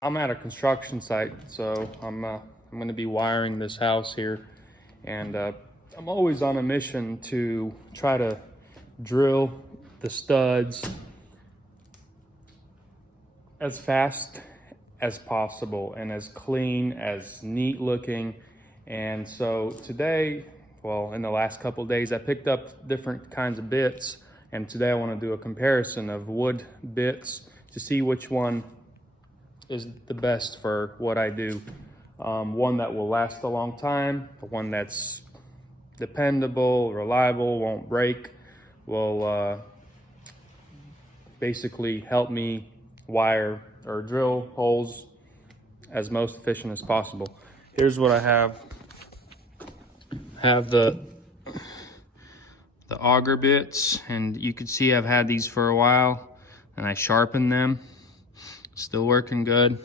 I'm at a construction site, so I'm going to be wiring this house here, and I'm always on a mission to try to drill the studs as fast as possible and as clean, as neat looking. And so today, well, in the last couple of days, I picked up different kinds of bits, and today I want to do a comparison of wood bits to see which one is the best for what I do. One that will last a long time, one that's dependable, reliable, won't break, will basically help me wire or drill holes as most efficient as possible. Here's what I have. I have the auger bits, and you can see I've had these for a while, and I sharpened them. Still working good.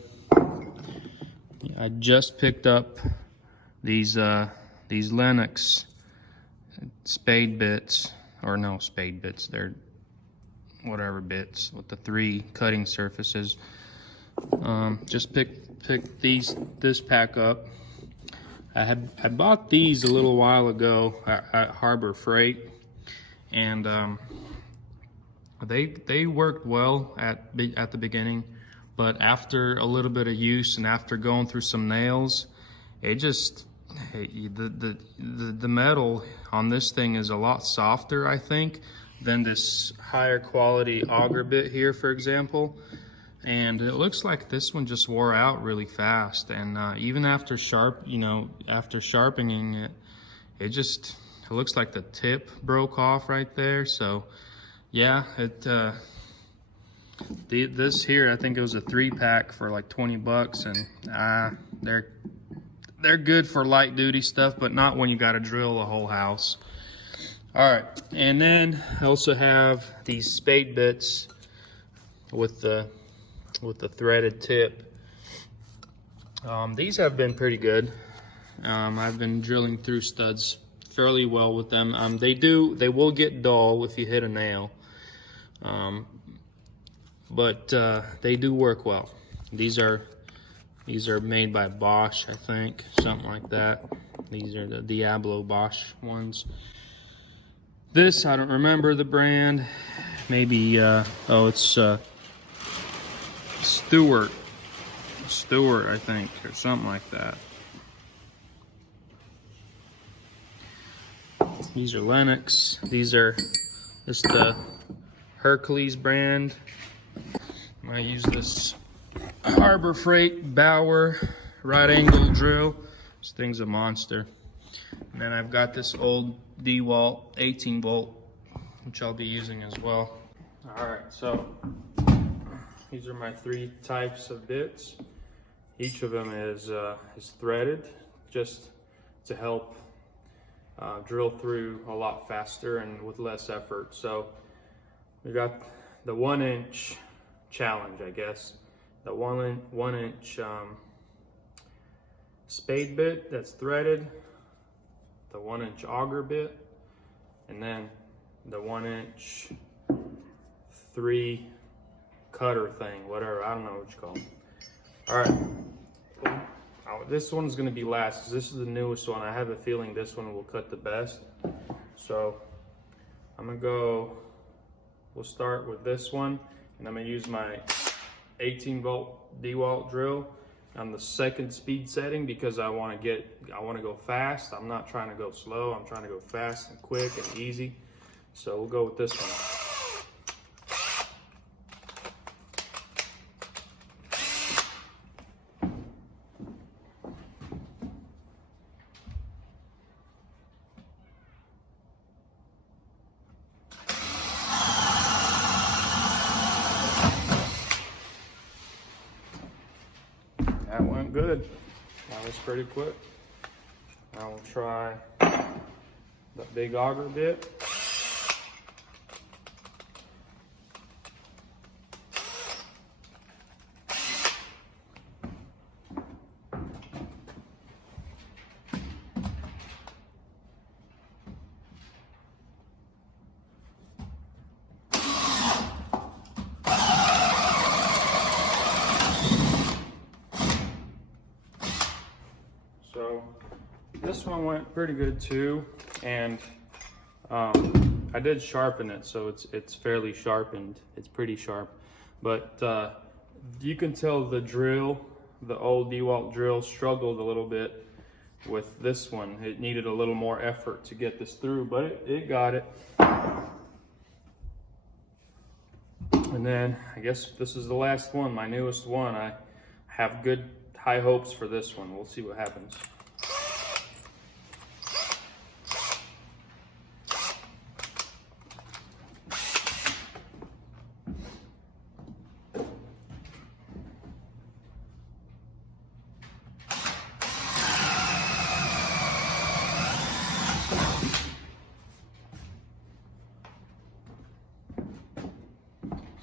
I just picked up these Lennox Spade Bits, or no Spade Bits, they're whatever bits with the 3 cutting surfaces. Just picked this pack up. I bought these a little while ago at Harbor Freight, and they worked well at the beginning. But after a little bit of use and after going through some nails, it just, the metal on this thing is a lot softer, I think, than this higher quality auger bit here, for example. And it looks like this one just wore out really fast. And even after after sharpening it, it looks like the tip broke off right there. So yeah, this here, I think it was a 3-pack for like 20 bucks, and they're good for light duty stuff, but not when you got to drill a whole house. All right, and then I also have these Spade Bits with the threaded tip. These have been pretty good. I've been drilling through studs fairly well with them. They will get dull if you hit a nail. But they do work well. These are made by Bosch, I think, something like that. These are the Diablo Bosch ones. This, I don't remember the brand. Maybe oh, it's Stewart, I think, or something like that. These are Lennox. These are just the Hercules brand. I use this Harbor Freight Bauer right angle drill. This thing's a monster. And then I've got this old DeWalt 18 volt, which I'll be using as well. All right, so these are my 3 types of bits. Each of them is threaded, just to help drill through a lot faster and with less effort. So we got the 1-inch challenge, I guess. The 1-inch spade bit that's threaded, the 1-inch auger bit, and then the 1-inch 3 cutter thing, whatever, I don't know what you call it. All right, this one's gonna be last because this is the newest one. I have a feeling this one will cut the best. So I'm gonna go, we'll start with this one, and I'm gonna use my 18 volt DeWalt drill on the 2nd speed setting because I want to go fast. I'm not trying to go slow. I'm trying to go fast and quick and easy. So we'll go with this one. That went good. That was pretty quick. I will try the big auger bit. one went pretty good too, and I did sharpen it, so it's fairly sharpened. It's pretty sharp, but you can tell the drill, the old DeWalt drill, struggled a little bit with this one. It needed a little more effort to get this through, but it got it. And then I guess this is the last one, my newest one. I have good high hopes for this one. We'll see what happens.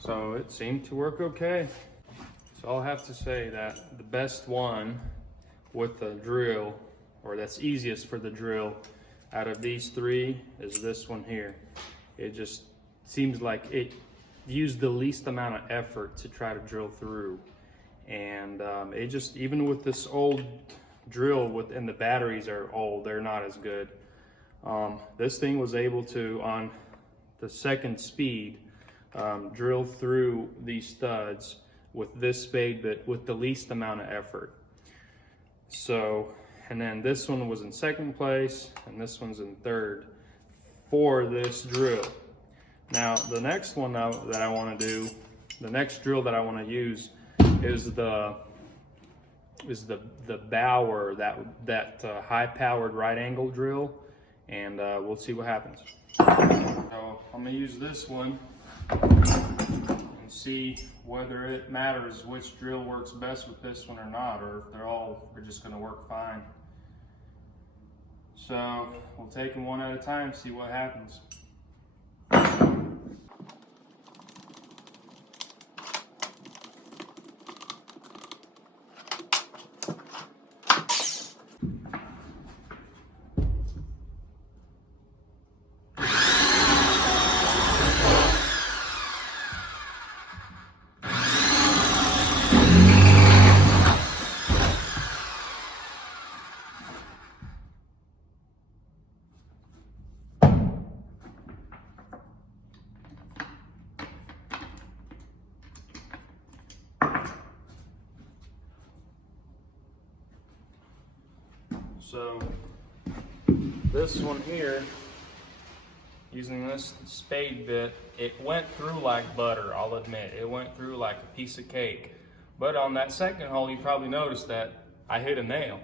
So it seemed to work okay. So I'll have to say that the best one with the drill, or that's easiest for the drill out of these three, is this one here. It just seems like it used the least amount of effort to try to drill through. And it just, even with this old drill, and the batteries are old, they're not as good. This thing was able to, on the second speed, drill through these studs with this spade bit with the least amount of effort. So, and then this one was in second place, and this one's in third for this drill. Now, the next one that I want to do, the next drill that I want to use is the Bauer, that high-powered right-angle drill, and we'll see what happens. So I'm gonna use this one and see whether it matters which drill works best with this one or not, or if they're just gonna work fine. So we'll take them one at a time, see what happens. So this one here, using this spade bit, it went through like butter, I'll admit. It went through like a piece of cake. But on that second hole, you probably noticed that I hit a nail.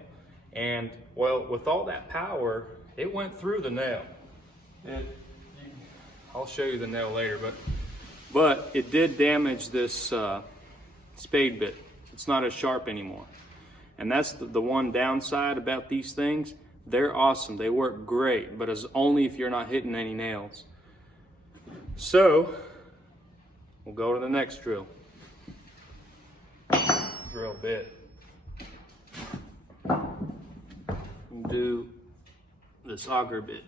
And well, with all that power, it went through the nail. I'll show you the nail later, but it did damage this spade bit. It's not as sharp anymore. And that's the one downside about these things. They're awesome, they work great, but it's only if you're not hitting any nails. So, we'll go to the next drill. Drill bit. We'll do this auger bit.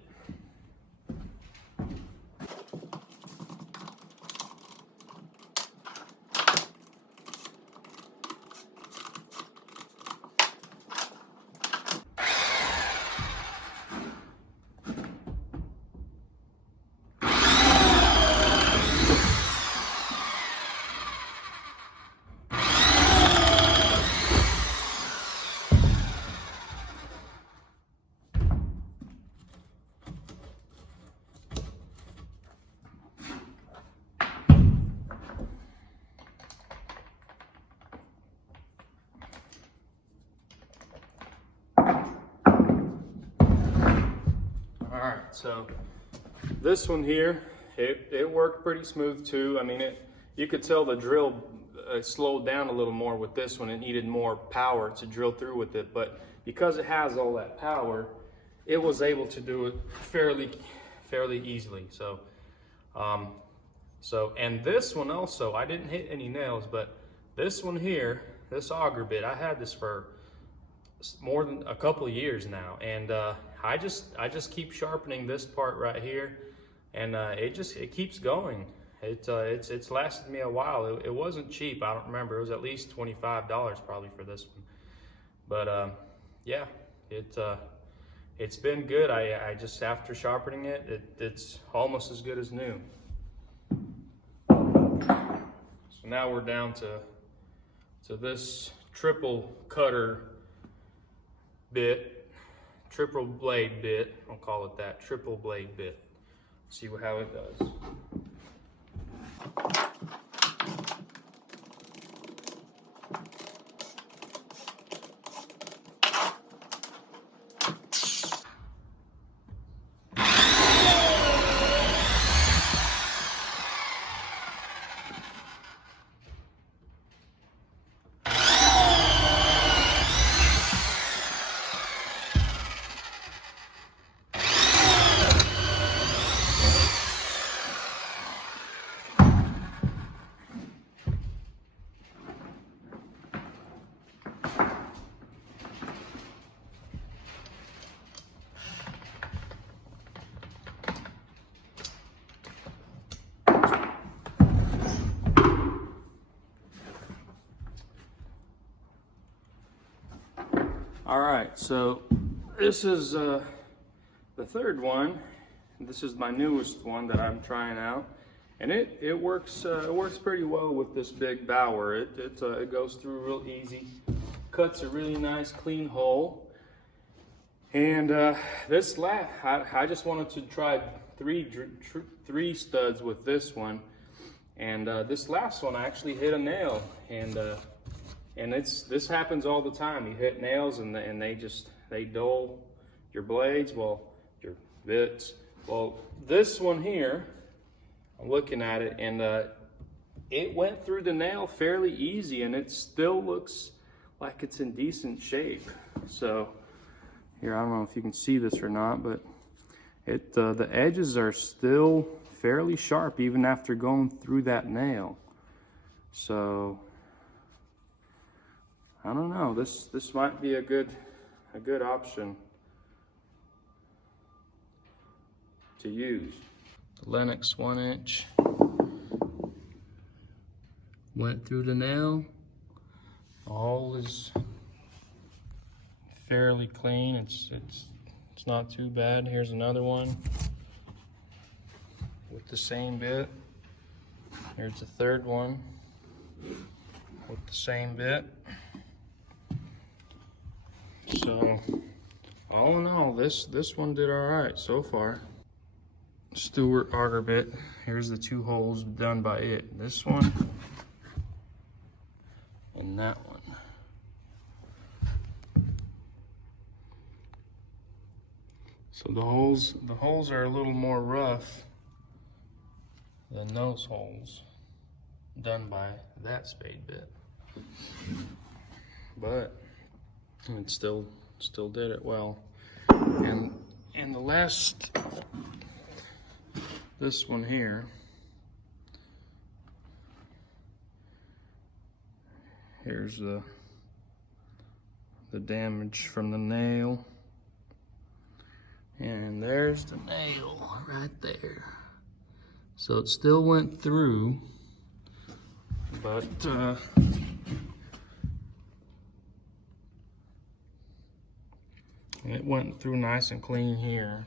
Alright, so this one here, it worked pretty smooth too. I mean, you could tell the drill slowed down a little more with this one. It needed more power to drill through with it, but because it has all that power, it was able to do it fairly easily. So, and this one also, I didn't hit any nails, but this one here, this auger bit, I had this for more than a couple of years now, and I just keep sharpening this part right here, and it keeps going. It's lasted me a while. It wasn't cheap. I don't remember. It was at least $25 probably for this one, but yeah, it it's been good. I just, after sharpening it, it's almost as good as new. So now we're down to this triple cutter bit, triple blade bit. I'll call it that, triple blade bit. See how it does. All right, so this is the third one. This is my newest one that I'm trying out, and it works pretty well with this big Bauer. It goes through real easy, cuts a really nice clean hole. And I just wanted to try three studs with this one, and this last one I actually hit a nail, and this happens all the time. You hit nails and they dull your blades, well, your bits. Well, this one here, I'm looking at it, and it went through the nail fairly easy, and it still looks like it's in decent shape. So here, I don't know if you can see this or not, but the edges are still fairly sharp even after going through that nail. So I don't know, this might be a good option to use. The Lennox 1-inch went through the nail. All is fairly clean. It's not too bad. Here's another one with the same bit. Here's the third one with the same bit. So all in all, this one did all right so far. Stewart Auger Bit. Here's the two holes done by it. This one and that one. So the holes are a little more rough than those holes done by that Spade Bit, but it still did it well. And the last, this one here, here's the damage from the nail, and there's the nail right there. So it still went through, but it went through nice and clean here.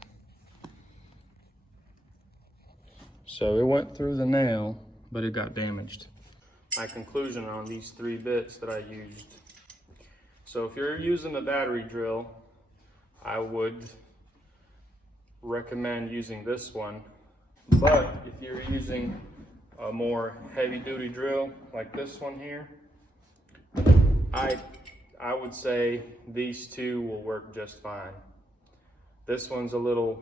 So it went through the nail, but it got damaged. My conclusion on these three bits that I used. So if you're using a battery drill, I would recommend using this one. But if you're using a more heavy duty drill like this one here, I would say these two will work just fine. This one's a little,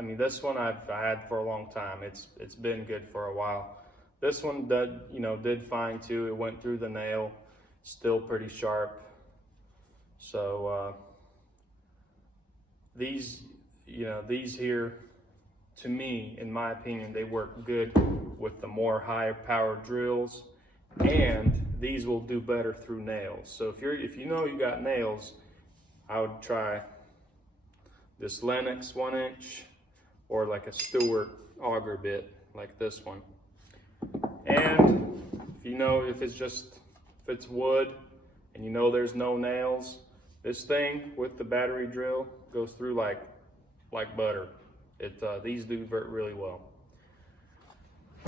this one I've had for a long time. It's been good for a while. This one did fine too. It went through the nail, still pretty sharp. So these here, to me, in my opinion, they work good with the more higher power drills, and these will do better through nails. So if you know you got nails, I would try this Lennox 1-inch or like a Stewart Auger Bit like this one. And if it's wood and you know there's no nails, This thing with the battery drill goes through like butter. These do really well.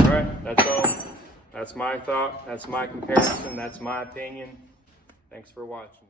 All right, that's all. That's my thought. That's my comparison. That's my opinion. Thanks for watching.